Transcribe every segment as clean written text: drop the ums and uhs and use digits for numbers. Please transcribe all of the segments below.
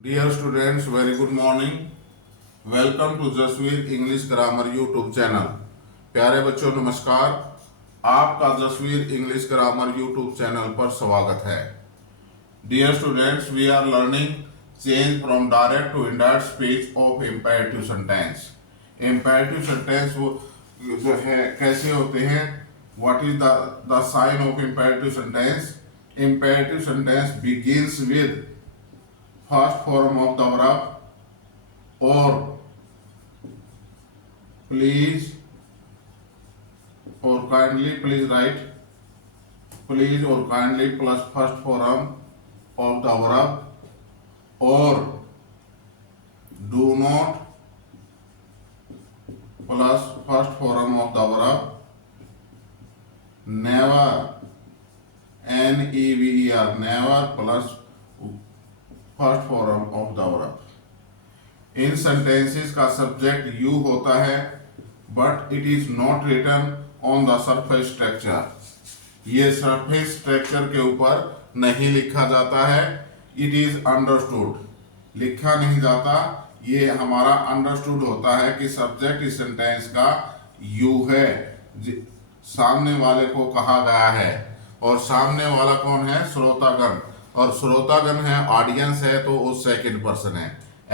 Dear students, very good morning. Welcome to Jasveer English grammar YouTube channel. प्यारे बच्चों नमस्कार, आपका Jasveer English grammar YouTube channel पर स्वागत है। Dear students, we are learning change from direct to indirect speech of imperative sentence. Imperative sentence वो जो है कैसे होते हैं? What is the sign of imperative sentence? Imperative sentence begins with first form of the verb or please or kindly, please write please or kindly plus first form of the verb or do not plus first form of the verb never never never plus first form of the verb. इन sentences का subject you होता है but it is not written on the surface structure. ये surface structure के ऊपर नहीं लिखा जाता है। इट इज अंडरस्टूड, लिखा नहीं जाता। ये हमारा अंडरस्टूड होता है कि सब्जेक्ट इस सेंटेंस का यू है, सामने वाले को कहा गया है। और सामने वाला कौन है? श्रोतागण। और श्रोतागण है, ऑडियंस है, तो वो सेकंड पर्सन है।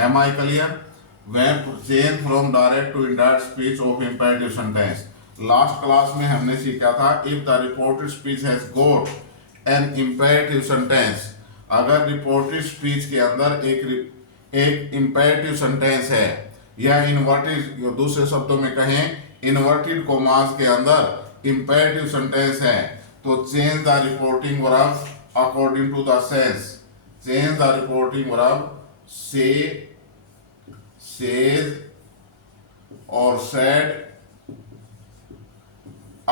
Am I clear? When change from direct to indirect speech of imperative sentence. Last class में हमने सीखा था if the reported speech has got an imperative sentence. अगर रिपोर्टेड स्पीच के अंदर एक इंपेरेटिव सेंटेंस है या इन्वर्टेड, दूसरे शब्दों में कहें इन्वर्टेड कोमास के अंदर इंपेरेटिव सेंटेंस है, तो change the reporting verb according to the sense. Change the reporting verb say, says or said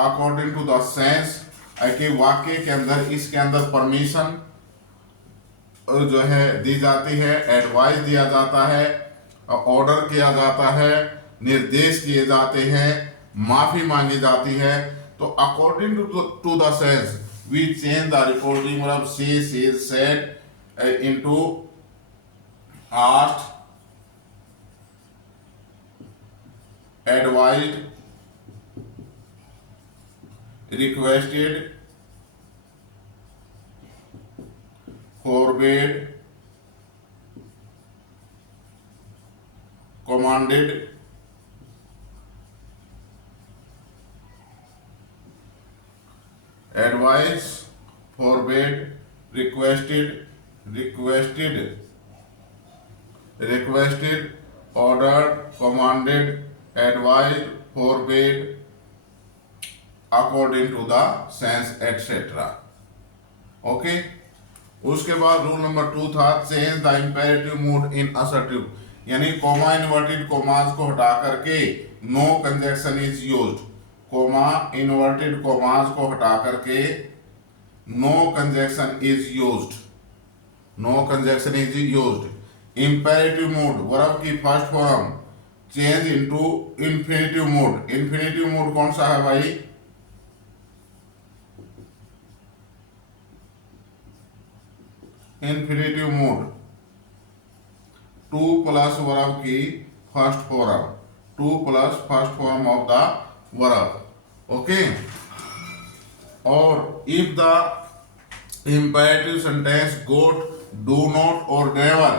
according to the sense। कि वाक्य के अंदर, इसके अंदर परमिशन जो है दी जाती है, एडवाइस दिया जाता है, ऑर्डर किया जाता है, निर्देश किए जाते हैं, माफी मांगी जाती है। तो according to the sense we change the reporting verb say, says, said into asked, advised, requested, forbade, commanded, advice, forbade, requested, ordered, commanded, advised, forbade, according to the sense, etc. Okay. उसके बाद rule number 2 था change the imperative mood in assertive, यानी comma inverted commas को हटा करके no conjunction is used. Comma inverted commas को हटा करके no conjunction is used, no conjunction is used. Imperative mood verb की first form change into infinitive mood. Infinitive mood कौन सा है भाई? Infinitive mood to plus verb की first form, to plus first form of the verb. Okay. और if the imperative sentence got, do not और never,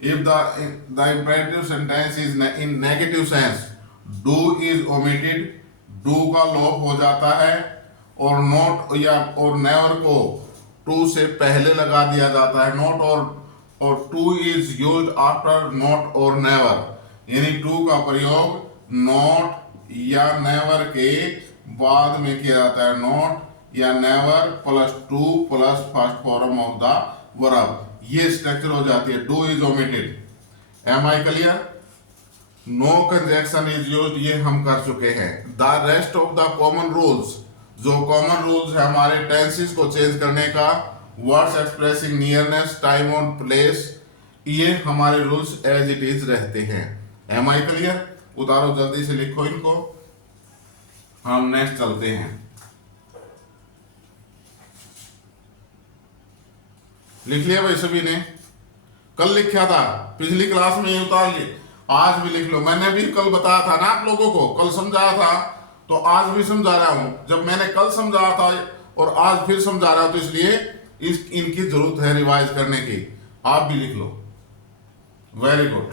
if the imperative sentence is in negative sense, do is omitted, do का लोप हो जाता है, और not या और नेवर को टू से पहले लगा दिया जाता है। नॉट और two is used after not और नेवर, यानी टू का प्रयोग नॉट या नेवर के बाद में किया जाता है। नॉट या never plus to plus first form of the verb, ये स्ट्रक्चर हो जाती है। Do is omitted. Am I clear? No conjunction is used, ये हम कर चुके हैं। The rest of the common rules, जो कॉमन रूल्स है हमारे टेंसेस को चेंज करने का, वर्ड्स एक्सप्रेसिंग नियरनेस, टाइम और प्लेस, ये हमारे रूल्स एज इट इज रहते हैं। Am I clear? उतारो, जल्दी से लिखो इनको, हम नेक्स्ट चलते हैं। लिख लिया भाई सभी ने? कल लिखा था, पिछली क्लास में ये उतार लिए, आज भी लिख लो। मैंने भी कल बताया था ना आप लोगों को, कल समझाया था तो आज भी समझा रहा हूं। जब मैंने कल समझाया था और आज फिर समझा रहा हूं तो इसलिए इनकी जरूरत है रिवाइज करने की। आप भी लिख लो। Very good.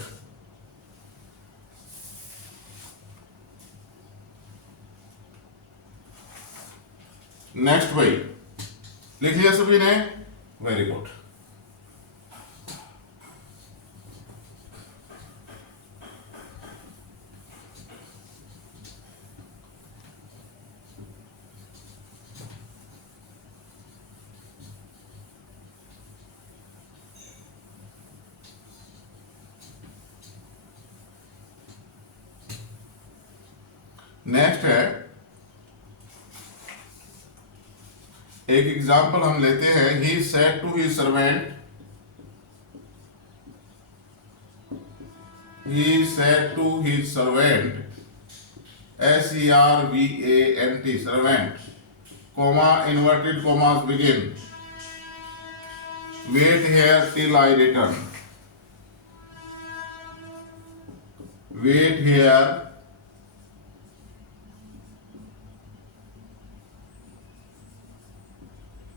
नेक्स्ट भाई, लिख लिया सभी ने? Very good. नेक्स्ट है, एक एग्जाम्पल हम लेते हैं। He said to his servant, he said to his servant, SERVANT, servant, comma, inverted commas begin, wait here till I return, wait here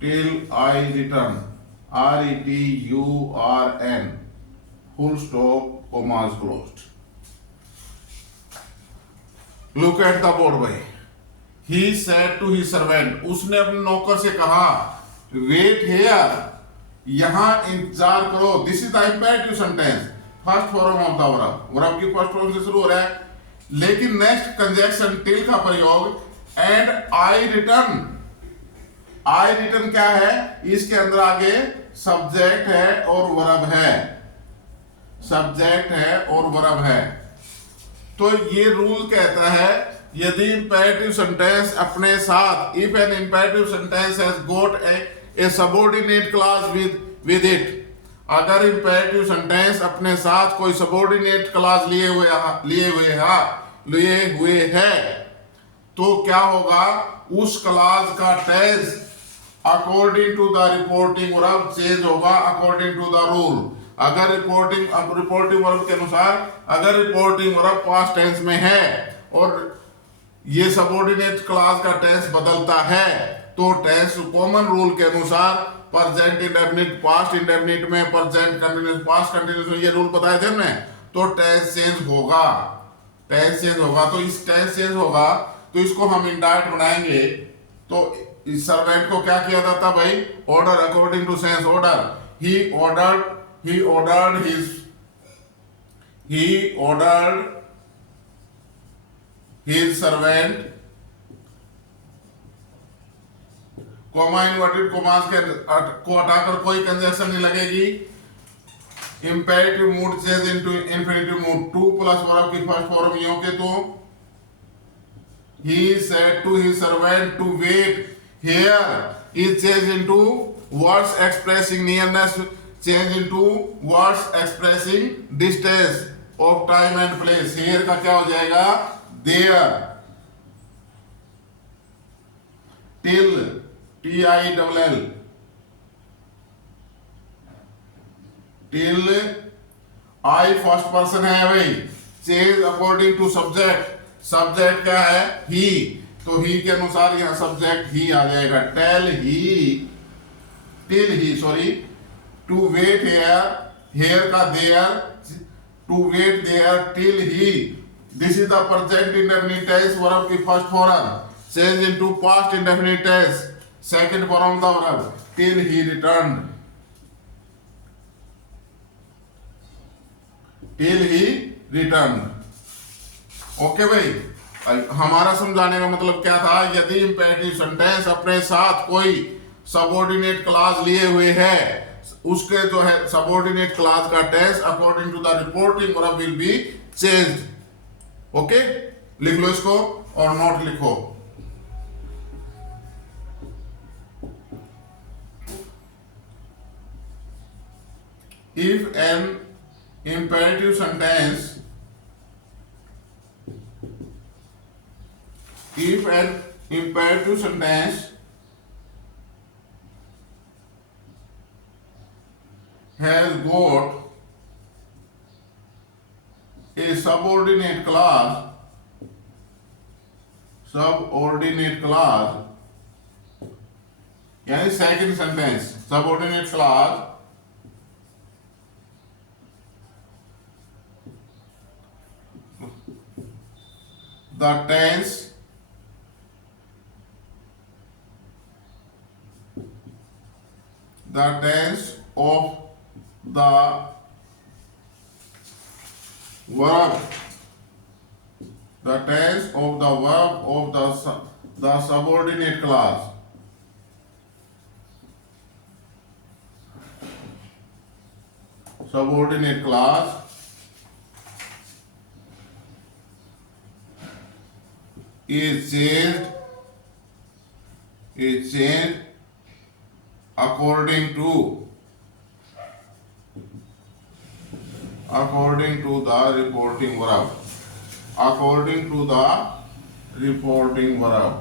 till I return, RETURN, full stop, commas closed. Look at the board भाई। He said to his servant, उसने अपने नौकर से कहा, wait here, यहां इंतजार करो। This is the imperative sentence, first form of the verb, verb की फर्स्ट फॉर्म से शुरू हो रहा है। लेकिन नेक्स्ट कंजक्शन टिल का प्रयोग, and I return. I return क्या है? इसके अंदर आगे सब्जेक्ट है और वर्ब है, सब्जेक्ट है और वर्ब है। तो ये रूल कहता है यदि इंपेरेटिव सेंटेंस अपने साथ, if an imperative sentence has got a subordinate clause with it, अगर इंपेरेटिव सेंटेंस अपने साथ कोई सबऑर्डिनेट क्लॉज लिए हुए है तो क्या होगा? उस क्लॉज का tense according to the reporting verb change होगा अकॉर्डिंग टू द रूल। अगर रिपोर्टिंग वर्ब के अनुसार, अगर रिपोर्टिंग वर्ब पास्ट टेंस में है और ये सबऑर्डिनेट क्लॉज का टेंस बदलता है तो टेंस कॉमन रूल के अनुसार प्रेजेंट इंडेफिनिट पास्ट इंडेफिनिट में, प्रेजेंट कंटीन्यूअस पास्ट कंटीन्यूअस में, ये रूल बताए थे हमने, तो टेंस चेंज होगा, टेंस चेंज होगा। तो इस टेंस चेंज होगा तो इसको हम इनडायरेक्ट बनाएंगे। तो इस सर्वेंट को क्या किया जाता भाई? Order according to sense order. He ordered his servant, comma inverted commas को हटाकर कोई कंजक्शन नहीं लगेगी। Imperative mood change into infinitive mood, to plus verb की फर्स्ट फॉर्म ये होके तो he said to his servant to wait here is changed into words expressing nearness, change into words expressing distance of time and place। here का क्या हो जाएगा? there, till, TILL, till, I first person है भाई, change according to subject, subject क्या है? ही, तो ही के अनुसार यहां सब्जेक्ट ही आ जाएगा। Tell he, till he, sorry, to wait here, here का there, to wait there, till he, this is the present indefinite tense verb की first form, change into past indefinite tense second form the verb, till he return, till he return. Okay भाई, हमारा समझाने का मतलब क्या था? यदि imperative sentence अपने साथ कोई सबऑर्डिनेट क्लॉज लिए हुए है, उसके जो है सबऑर्डिनेट क्लॉज का tense according to the reporting verb will be changed. Okay, लिख लो इसको और नोट लिखो। If an imperative sentence, if an imperative sentence has got a subordinate class यानी second sentence, subordinate class the tense of the verb of the subordinate clause is changed according to the reporting verb. According to the reporting verb.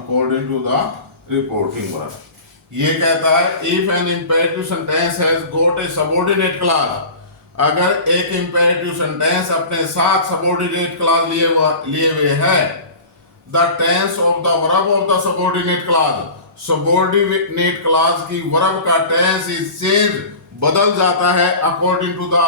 According to the reporting verb. ये कहता है if an imperative sentence has got a subordinate clause, अगर एक imperative sentence अपने साथ subordinate clause लिए हुए है, the tense of the verb of the subordinate clause, subordinate clause की verb का tense is changed, बदल जाता है according to the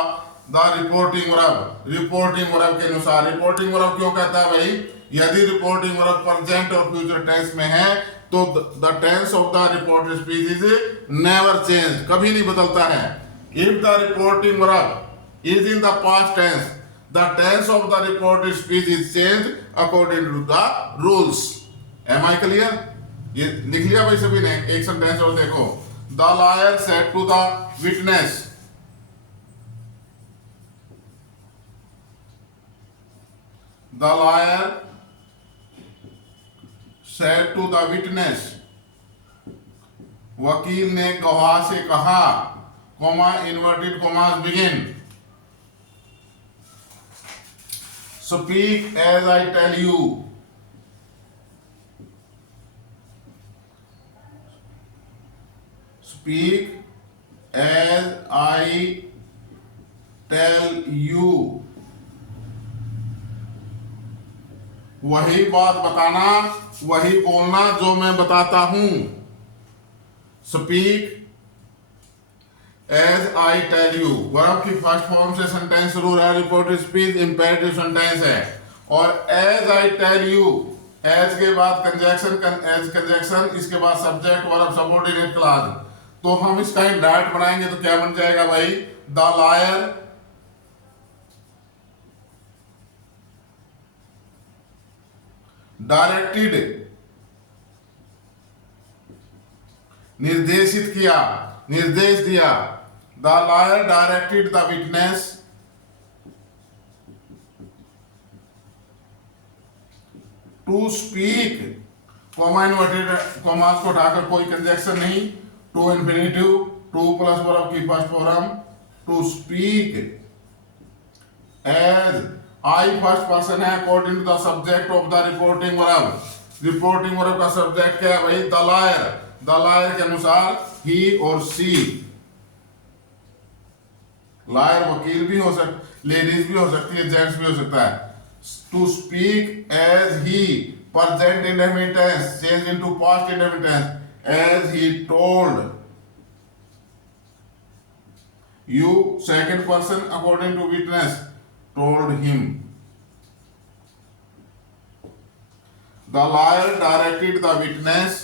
reporting verb. reporting verb के अनुसार. reporting verb क्यों कहता है भाई? यदि reporting verb present और future tense में है तो the tense of the reported speech is never changed, कभी नहीं बदलता है. if the reporting verb is in the past tense, the tense of the reported speech is changed according to the rules. am I clear? ये लिख लिया भाई सभी ने? एक सेंटेंस और देखो. the lawyer said to the witness, the lawyer said to the witness, वकील ने गवाह से कहा, comma inverted commas begin, speak as I tell you. Speak as I tell you. वही बात बताना, वही बोलना जो मैं बताता हूं. Speak as I tell you. Verb की फर्स्ट फॉर्म से सेंटेंस शुरू है. रिपोर्टेड स्पीच इंपेरेटिव सेंटेंस है. और as I tell you, as के बाद कंजक्शन, as कंजक्शन, इसके बाद सब्जेक्ट वर्ब सबऑर्डिनेट क्लॉज. तो हम इसका इंडायरेक्ट बनाएंगे तो क्या बन जाएगा भाई? द लॉयर डायरेक्टेड, निर्देशित किया, निर्देश दिया. The lawyer directed the witness to speak, comma inverted commas को उठाकर कोई कंजक्शन नहीं, to infinitive, to plus verb की first form, to speak as I first person है according to the subject of the reporting verb. Reporting verb का subject क्या है भाई? The lawyer. द लॉयर के अनुसार ही और सी. लॉयर वकील भी हो सकता, लेडीज भी हो सकती है, जेंट्स भी हो सकता है. To speak as he, present indefinite tense change into past indefinite tense, as he told you, second person according to witness, told him. The lawyer directed the witness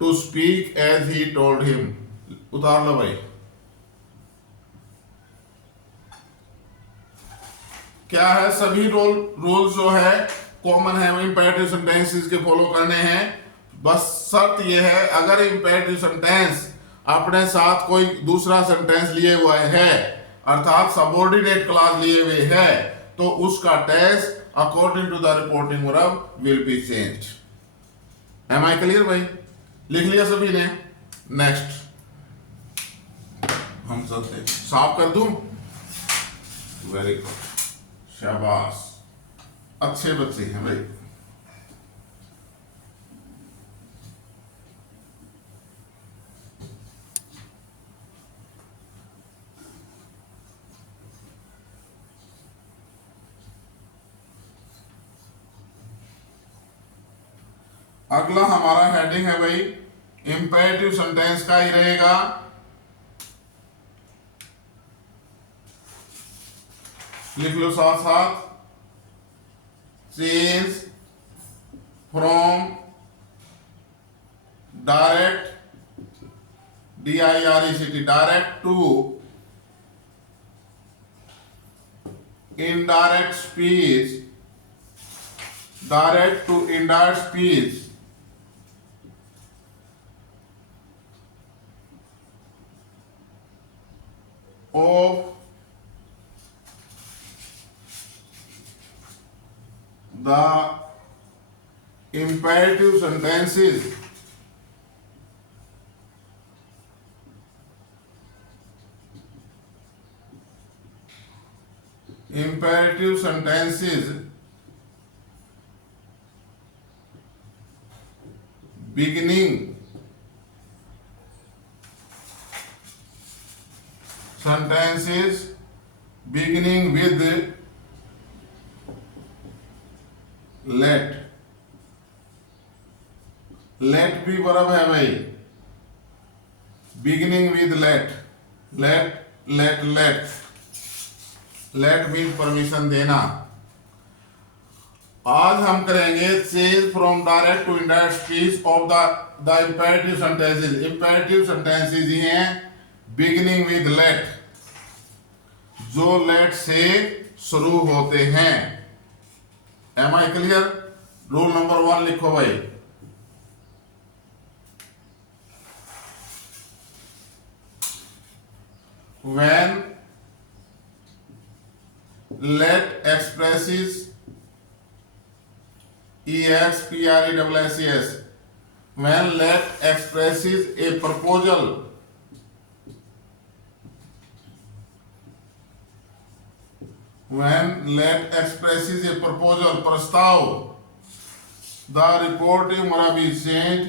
to speak as he told him. उतार लो भाई. क्या है? सभी rules जो है common है, imperative sentences के follow करने हैं. बस शर्त यह है, अगर इंपेरेटिव सेंटेंस अपने साथ कोई दूसरा सेंटेंस लिए हुए है, अर्थात सबऑर्डिनेट क्लॉज लिए हुए है, तो उसका tense according to the reporting verb will be changed. Am I clear भाई? लिख लिया सभी ने? नेक्स्ट हम चलते, साफ कर दूं? वेरी गुड, शाबाश, अच्छे बच्चे हैं भाई. अगला हमारा हेडिंग है भाई इंपेरेटिव सेंटेंस का ही रहेगा। लिख लो साथ साथ, change from direct DIRECT direct to indirect speech, direct to indirect speech of the imperative sentences beginning sentences beginning with let भी वर्ब है भाई, beginning with let mean permission देना। आज हम करेंगे change from direct to indirect speech of the imperative sentences. Imperative sentences ही हैं beginning with let, जो लेट से शुरू होते हैं। Am I clear? Rule number 1 लिखो भाई, when let expresses EXPRESSES, when let expresses a proposal प्रस्ताव, the reporting verb is changed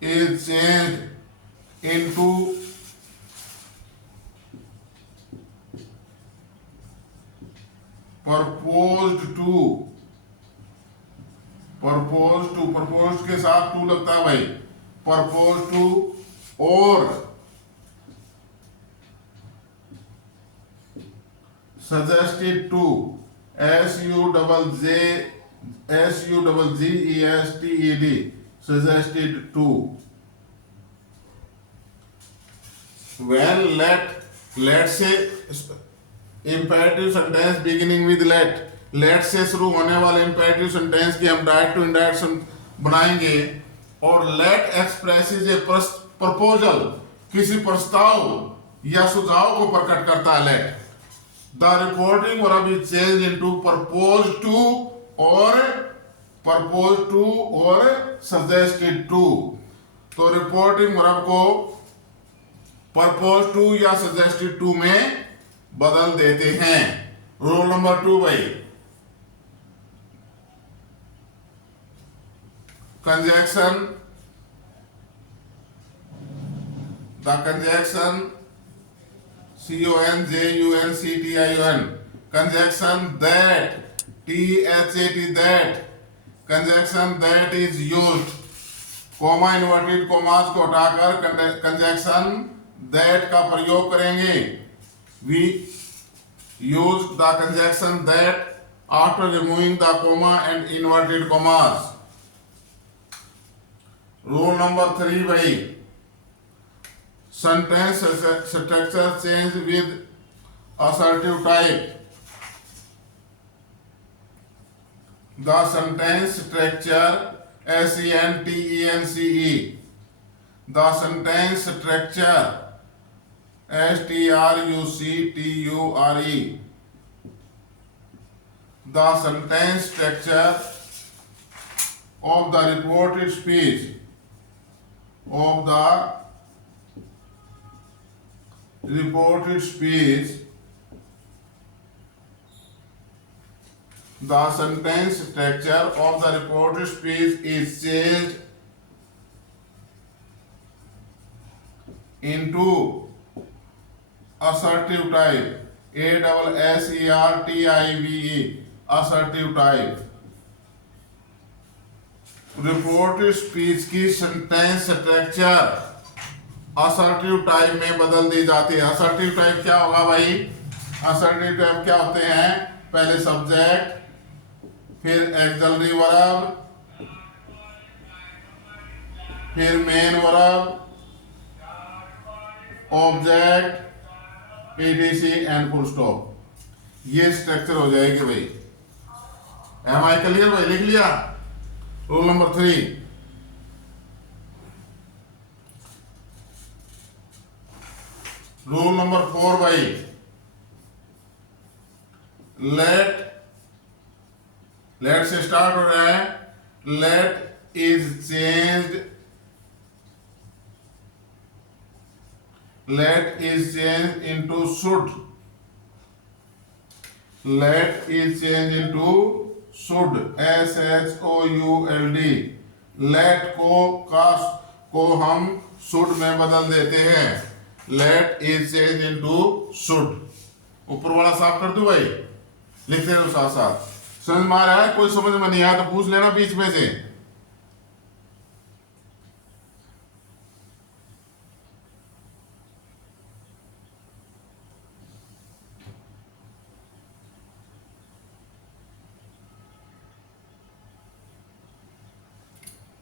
is changed into proposed के साथ टू लगता है भाई, proposed to और suggested to, SUGGESTED, suggested to। when let से imperative sentence beginning with let से शुरू होने वाले इंपेरेटिव सेंटेंस की हम डायरेक्ट टू इनडायरेक्ट बनाएंगे। और लेट एक्सप्रेसेस ए प्रपोजल, किसी प्रस्ताव या सुझाव को प्रकट करता है let. The reporting verb is change into propose to और सजेस्टेड टू। तो रिपोर्टिंग वर्ब को प्रपोज टू या सजेस्टेड टू में बदल देते हैं। रूल नंबर 2 भाई, conjunction, the conjunction CONJUNCTION, conjunction that, THAT, that, conjunction that is used, comma inverted commas को हटाकर कंजक्शन that का प्रयोग करेंगे। We use the conjunction that after removing the comma and inverted commas। Rule number 3 भाई, sentence structure change with assertive type। The sentence structure SENTENCE, the sentence structure STRUCTURE, the sentence structure of the reported speech the sentence structure of the reported speech is changed into assertive type, ASSERTIVE, assertive type. Reported speech की sentence structure assertive type में बदल दी जाती है। Assertive type क्या होगा भाई? Assertive type क्या होते हैं? पहले सब्जेक्ट, फिर एक्सिलरी वर्ब, फिर main verb, object, PDC and full stop. ये स्ट्रक्चर हो जाएगी भाई। एम आई क्लियर भाई? लिख लिया? रूल नंबर 3, रूल नंबर 4 भाई, लेट से स्टार्ट हो रहा है। Let is changed, let is change into should, let is change into should, SHOULD। Let को हम शुड में बदल देते हैं। Let is change into should. ऊपर वाला साफ कर दूं भाई? लिखते रहो साथ साथ। समझ में आ रहा है? कोई समझ में नहीं आया तो पूछ लेना बीच में से।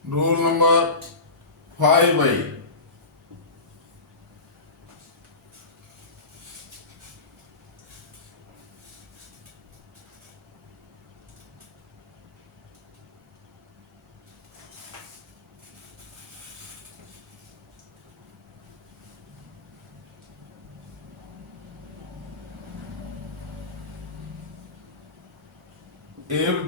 रूल नंबर 5 भाई, if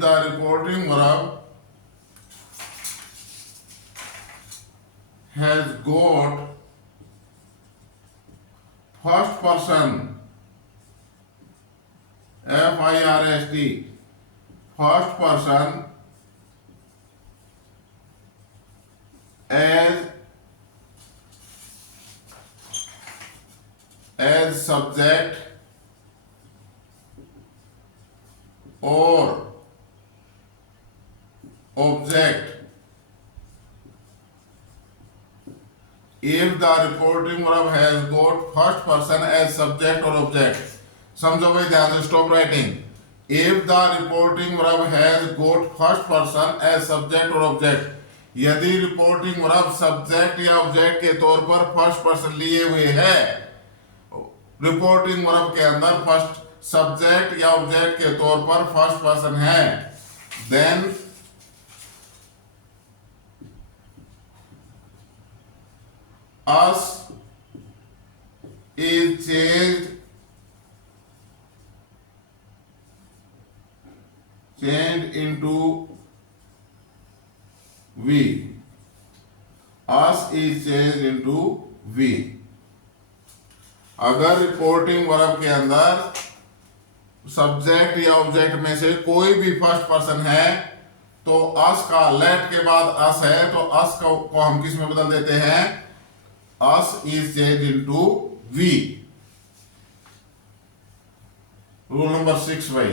the reporting verb has got first person, FIRST, first person as subject or object, if the reporting verb has got first person as subject or object। समझो भाई ध्यान से, stop writing. if the reporting verb has got first person as subject or object, यदि reporting verb subject या object के तौर पर first person लिए हुए है, रिपोर्टिंग वर्ब के अंदर फर्स्ट सब्जेक्ट या ऑब्जेक्ट के तौर पर फर्स्ट पर्सन है, then us is changed into we, us is changed into we। अगर रिपोर्टिंग वर्ब के अंदर सब्जेक्ट या ऑब्जेक्ट में से कोई भी फर्स्ट पर्सन है तो अस का, लेट के बाद अस है तो अस को हम किस में बदल देते हैं? us is changed into we। Rule number 6 भाई,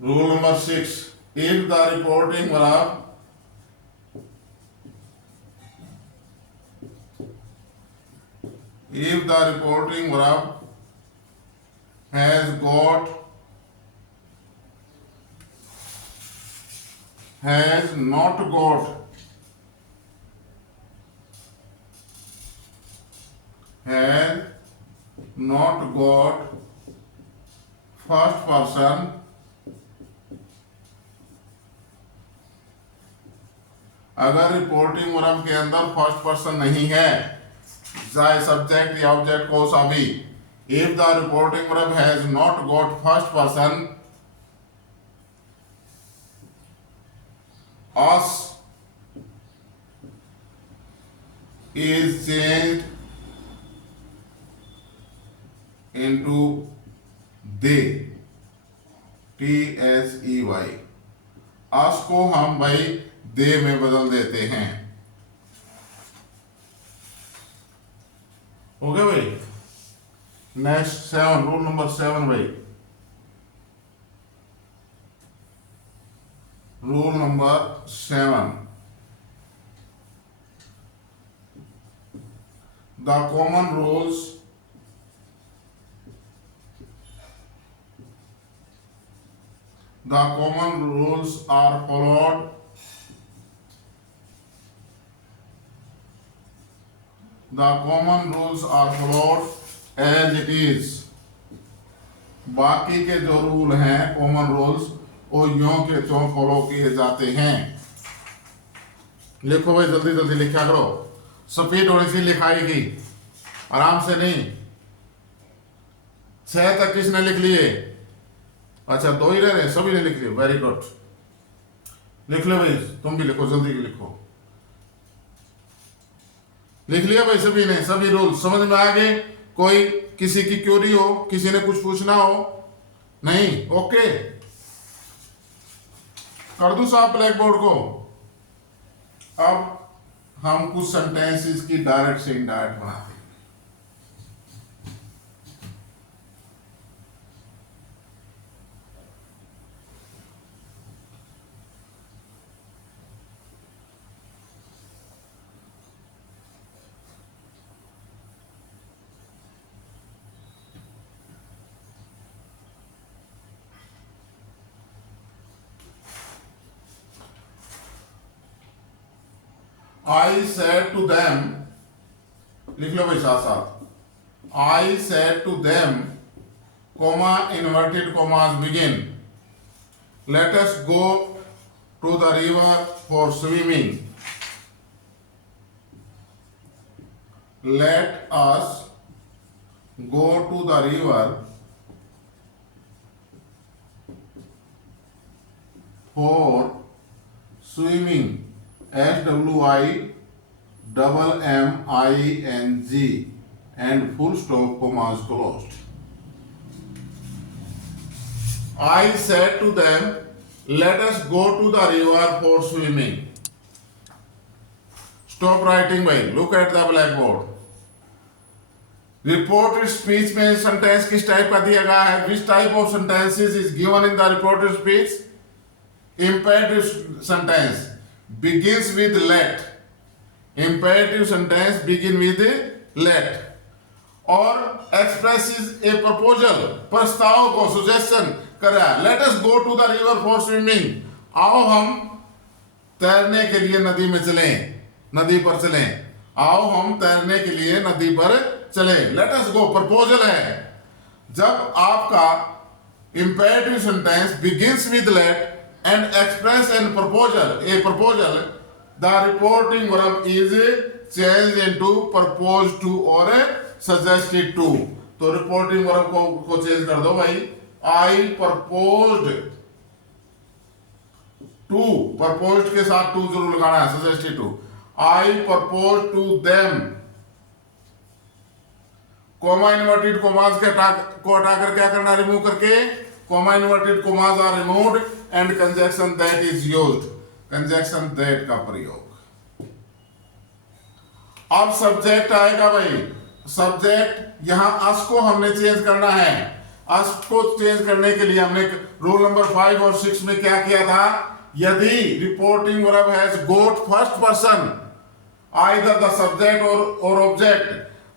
rule number 6, if the reporting verb has got, has not got, has not got first person, अगर रिपोर्टिंग वर्ब के अंदर फर्स्ट पर्सन नहीं है, चाहे सब्जेक्ट या ऑब्जेक्ट को सा भी, if the reporting verb has not got first person, us is changed into they, THEY, us को हम भाई दे में बदल देते हैं। हो गया भाई। नेक्स्ट 7, रूल नंबर 7 भाई, rule number 7, the common rules are followed as it is। बाकी के जो रूल हैं कॉमन रूल्स वो यों के त्यों फॉलो किए जाते हैं। लिखो भाई, जल्दी जल्दी लिखा करो, स्पीड होनी सी लिखाई की, आराम से नहीं। 6 तक किसने लिख लिए? अच्छा 2 ही रह रहे, सभी ने लिख लिए, वेरी गुड। लिख लो भाई, तुम भी लिखो, जल्दी लिखो। लिख लिया भाई सभी ने? सभी रूल समझ में आ गए? कोई किसी की क्यूरी हो, किसी ने कुछ पूछना हो? नहीं? ओके, कर दूं साफ ब्लैक बोर्ड को। अब हम कुछ सेंटेंसेस की डायरेक्ट से इनडायरेक्ट बनाते हैं। I said to them, लिख लो भाई साथ साथ। I said to them, comma, inverted commas begin, let us go to the river for swimming। Let us go to the river for swimming, SWIMMING, and full stop, commas closed। I said to them, let us go to the river for swimming। Stop writing भाई, look at the blackboard। Reported speech में sentence किस type का दिया गया है? Which type of sentences is given in the reported speech? Imperative sentence begins with let, imperative sentence begin with let, और expresses a proposal, प्रस्ताव को, suggestion कर रहा है। Let us go to the river for swimming, आओ हम तैरने के लिए नदी में चलें, नदी पर चलें, आओ हम तैरने के लिए नदी पर चलें। Let us go proposal है। जब आपका imperative sentence begins with let and express and proposal, a proposal, the reporting verb is changed into proposed to or suggested to। तो reporting verb को चेंज कर दो भाई। I proposed to, proposed के साथ to जरूर लगाना है, suggested to। I proposed to them, comma inverted commas को हटाकर क्या करना? रिमूव करके, comma inverted commas are removed and conjunction that is used, conjunction that का प्रयोग। अब सब्जेक्ट आएगा भाई। सब्जेक्ट यहां अस को हमने चेंज करना है। अस को चेंज करने के लिए हमने रूल नंबर 5 और 6 में क्या किया था? यदि reporting verb has got first person, either the subject और ऑब्जेक्ट,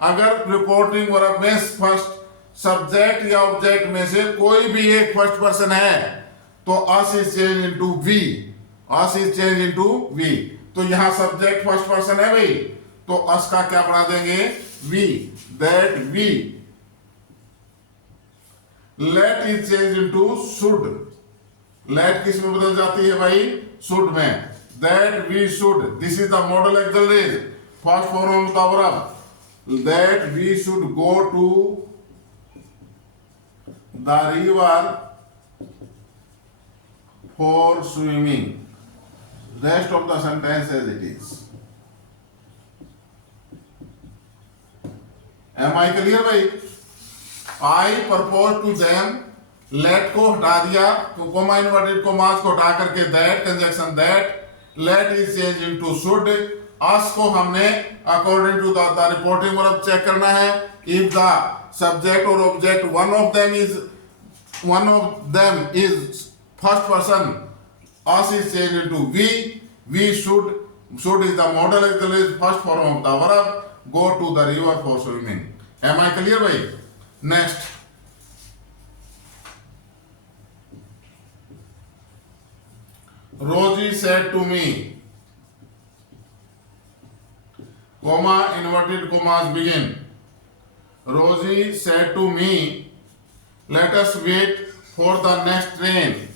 अगर रिपोर्टिंग वर्ब में फर्स्ट सब्जेक्ट या ऑब्जेक्ट में से कोई भी एक फर्स्ट पर्सन है तो us is change into we, us is change into we. तो यहां सब्जेक्ट फर्स्ट पर्सन है भाई, तो अस का क्या बना देंगे? We, that we. Let is change into should, let किस में बदल जाती है भाई? शुड में। that we should, this is the model auxiliary, first form of the verb, that we should go to the river for swimming. Rest of the sentence as it is. Am I clear भाई? I propose to them, let को हटा दिया, तो comma inverted commas को हटा करके that conjunction that, let is changed into should, us को हमने according to the reporting verb check करना है. If the subject or object one of them is first person, us is changed into we should is the model auxiliary first form of the verb, go to the river for swimming. Am I clear bhai? Next, Rosie said to me, comma inverted commas begin. Rosie said to me, let us wait for the next train.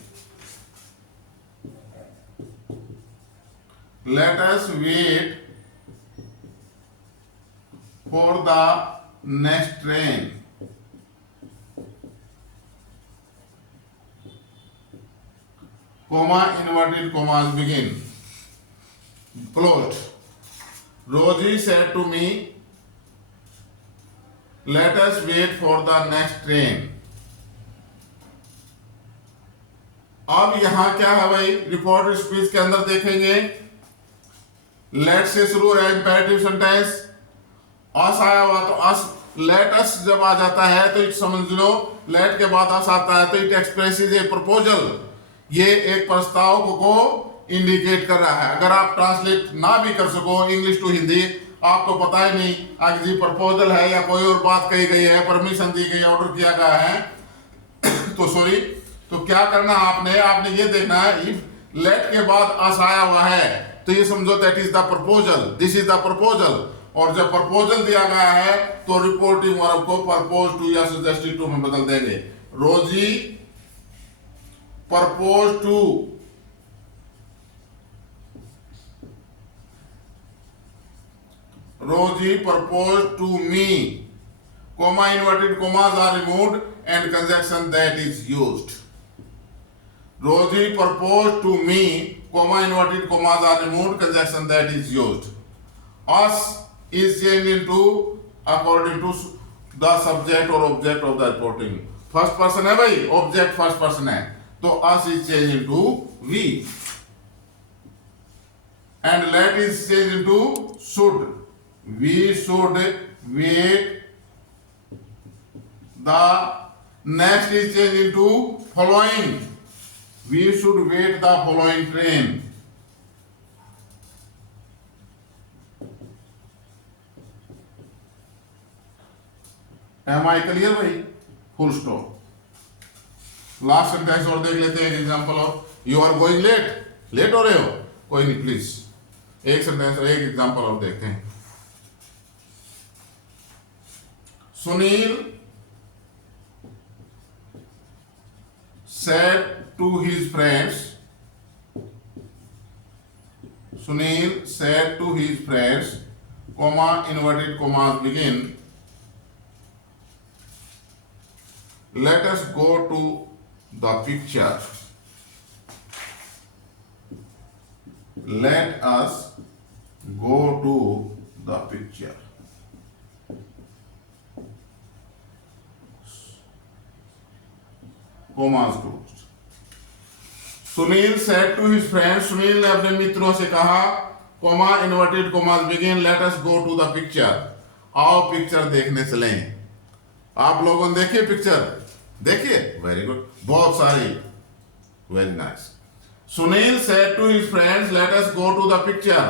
Let us wait for the next train. Comma inverted commas begin. Closed. Rosie said to me, let us wait for the next train. अब यहां क्या है भाई, reported speech के अंदर देखेंगे, late से शुरू है इंपेरेटिव सेंटेंस, अस आया हुआ तो अस, लेट अस जब आ जाता है तो समझ लो लेट के बाद अस आता है तो इट एक्सप्रेसेस ए प्रपोजल, ये एक प्रस्ताव को इंडिकेट कर रहा है. अगर आप ट्रांसलेट ना भी कर सको इंग्लिश टू हिंदी, आपको पता ही नहीं आगे जी प्रपोजल है या कोई और बात कही गई है, परमिशन दी गई, ऑर्डर किया गया है, तो सॉरी, तो क्या करना आपने ये देखना है, इफ लेट के बाद अस आया हुआ है तो ये समझो that is the proposal, this is the proposal. और जब प्रपोजल दिया गया है तो रिपोर्टिंग वर्ब को प्रपोज टू या सजेस्टेड टू में बदल देंगे. Rosie propose to, Rosie proposed to me, comma inverted commas are removed and conjunction that is used. Rosie proposed to me, comma inverted commas are removed, conjunction that is used. Us is changed into according to the subject or object of the reporting. First person है भाई, object first person है, तो us is changed into we. And let is changed into should. We should wait. The next is changed into following. We should wait the following train. Am I clear भाई? Full stop. Last sentence और देख लेते हैं example of, you are going late, late हो रहे हो, कोई नहीं प्लीज, एक सेंटेंस एक एग्जांपल और देखते हैं. Sunil said to his friends, Sunil said to his friends, comma inverted commas begin, let us go to the picture. Let us go to the picture. Commas closed. Sunil said to his friends, Sunil ने अपने मित्रों से कहा, comma inverted commas begin, let us go to the picture. आओ picture देखने चलें. आप लोगों ने देखी पिक्चर? देखिए, वेरी गुड, बहुत सारी, very nice. Sunil said to his friends, let us go to the picture.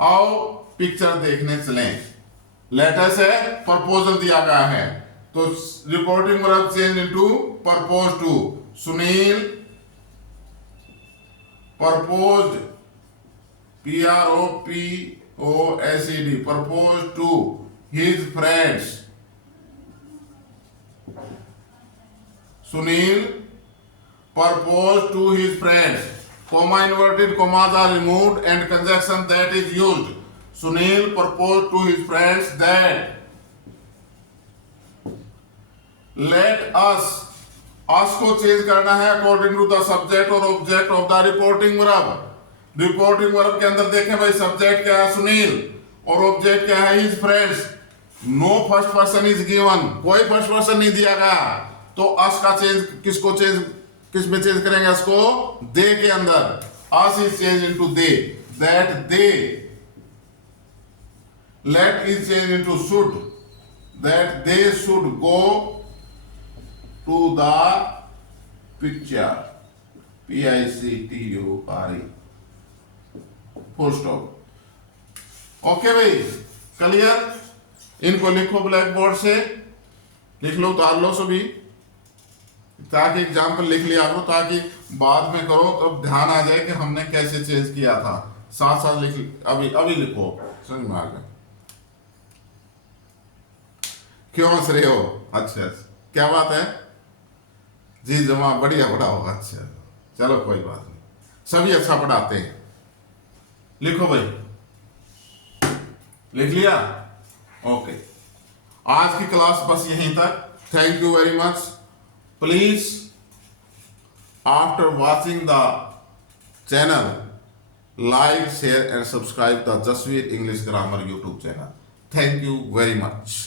आओ पिक्चर देखने चलें. Let us है, प्रपोजल दिया गया है, तो reporting verb change into propose to. Sunil proposed, PROPOSED, propose to his friends. Sunil propose to his friends. comma inverted commas are removed and conjunction that is used. Sunil proposed to his friends that let us को change करना है according to the subject और object of the reporting verb. Reporting verb के अंदर देखें भाई, subject क्या है सुनील और ऑब्जेक्ट क्या है his friends. No first person is given, कोई फर्स्ट पर्सन नहीं दिया गया, तो अस का चेंज किसको चेंज, किस में चेंज करेंगे इसको, दे के अंदर। Us is change into they, that they. Let is change into should, that they should go to the picture, PICTURE, full stop। Okay भाई, क्लियर। इनको लिखो ब्लैक बोर्ड से, लिख लो, उतार लो सभी, ताकि एग्जाम्पल लिख लिया करो, ताकि बाद में करो तो ध्यान आ जाए कि हमने कैसे चेंज किया था। साथ साथ लिख, अभी लिखो, समझ में आ गया। क्यों हंस रहे हो? अच्छा, क्या बात है जी? जमा बढ़िया पढ़ाओ। अच्छा चलो कोई बात नहीं, सभी अच्छा पढ़ाते हैं। लिखो भाई, लिख लिया? ओके, आज की क्लास बस यहीं तक। Thank you very much. Please after watching the channel, like share and subscribe the Jasvir English grammar YouTube channel. Thank you very much.